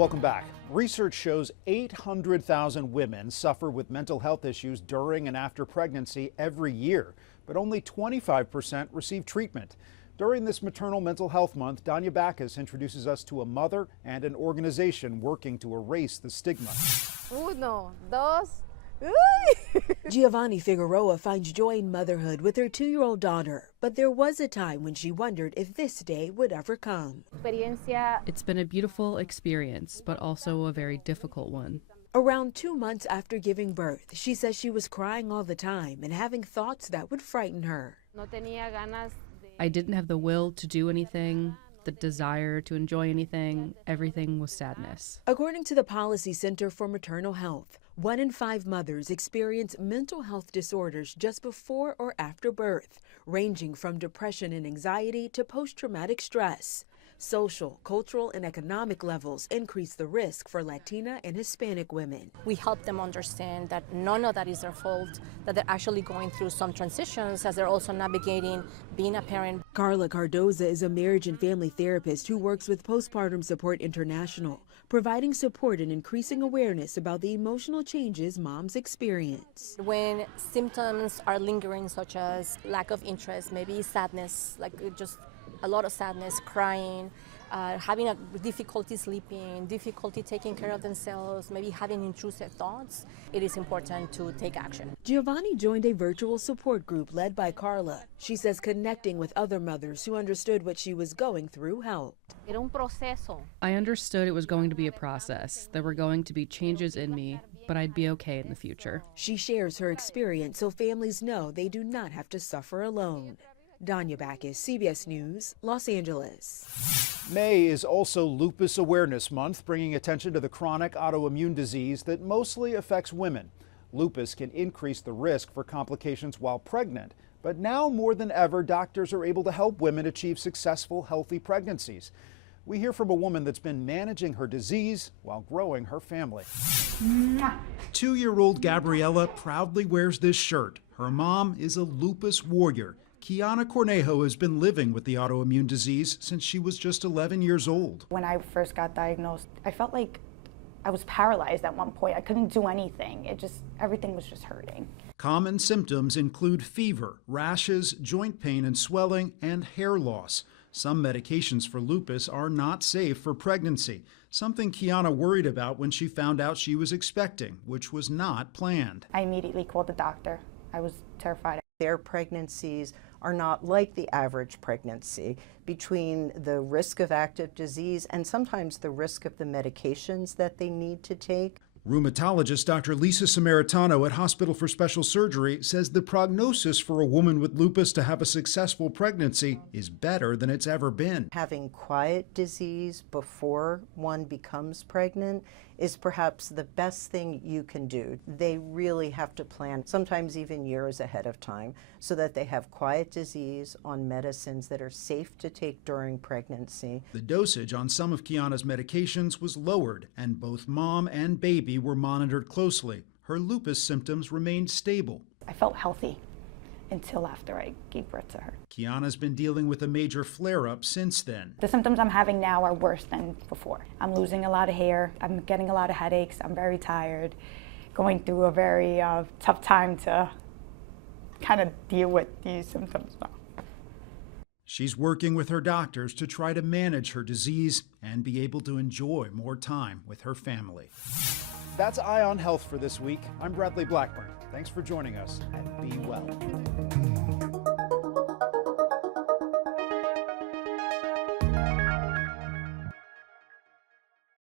Welcome back. Research shows 800,000 women suffer with mental health issues during and after pregnancy every year, but only 25% receive treatment. During this Maternal Mental Health Month, Danya Bacchus introduces us to a mother and an organization working to erase the stigma. Uno, dos. Giovanni Figueroa finds joy in motherhood with her 2-year-old daughter, but there was a time when she wondered if this day would ever come. It's been a beautiful experience, but also a very difficult one. Around 2 months after giving birth, she says she was crying all the time and having thoughts that would frighten her. I didn't have the will to do anything, the desire to enjoy anything. Everything was sadness. According to the Policy Center for Maternal Health, 1 in 5 mothers experience mental health disorders just before or after birth, ranging from depression and anxiety to post-traumatic stress. Social, cultural, and economic levels increase the risk for Latina and Hispanic women. We help them understand that none of that is their fault, that they're actually going through some transitions as they're also navigating being a parent. Carla Cardoza is a marriage and family therapist who works with Postpartum Support International, providing support and increasing awareness about the emotional changes moms experience. When symptoms are lingering, such as lack of interest, maybe sadness, like just a lot of sadness, crying, having a difficulty sleeping, difficulty taking care of themselves, maybe having intrusive thoughts, it is important to take action. Giovanni joined a virtual support group led by Carla. She says connecting with other mothers who understood what she was going through helped. I understood it was going to be a process. There were going to be changes in me, but I'd be okay in the future. She shares her experience so families know they do not have to suffer alone. Danya Bacchus, CBS News, Los Angeles. May is also Lupus Awareness Month, bringing attention to the chronic autoimmune disease that mostly affects women. Lupus can increase the risk for complications while pregnant, but now more than ever, doctors are able to help women achieve successful, healthy pregnancies. We hear from a woman that's been managing her disease while growing her family. 2-year-old Gabriella proudly wears this shirt. Her mom is a lupus warrior. Kiana Cornejo has been living with the autoimmune disease since she was just 11 years old. When I first got diagnosed, I felt like I was paralyzed at one point. I couldn't do anything. Everything was just hurting. Common symptoms include fever, rashes, joint pain and swelling, and hair loss. Some medications for lupus are not safe for pregnancy, something Kiana worried about when she found out she was expecting, which was not planned. I immediately called the doctor. I was terrified. Their pregnancies are not like the average pregnancy. Between the risk of active disease and sometimes the risk of the medications that they need to take. Rheumatologist Dr. Lisa Samaritano at Hospital for Special Surgery says the prognosis for a woman with lupus to have a successful pregnancy is better than it's ever been. Having quiet disease before one becomes pregnant is perhaps the best thing you can do. They really have to plan, sometimes even years ahead of time, so that they have quiet disease on medicines that are safe to take during pregnancy. The dosage on some of Kiana's medications was lowered, and both mom and baby were monitored closely. Her lupus symptoms remained stable. I felt healthy until after I gave birth to her. Kiana's been dealing with a major flare-up since then. The symptoms I'm having now are worse than before. I'm losing a lot of hair. I'm getting a lot of headaches. I'm very tired, going through a very tough time to kind of deal with these symptoms now. She's working with her doctors to try to manage her disease and be able to enjoy more time with her family. That's Eye on Health for this week. I'm Bradley Blackburn. Thanks for joining us, and be well.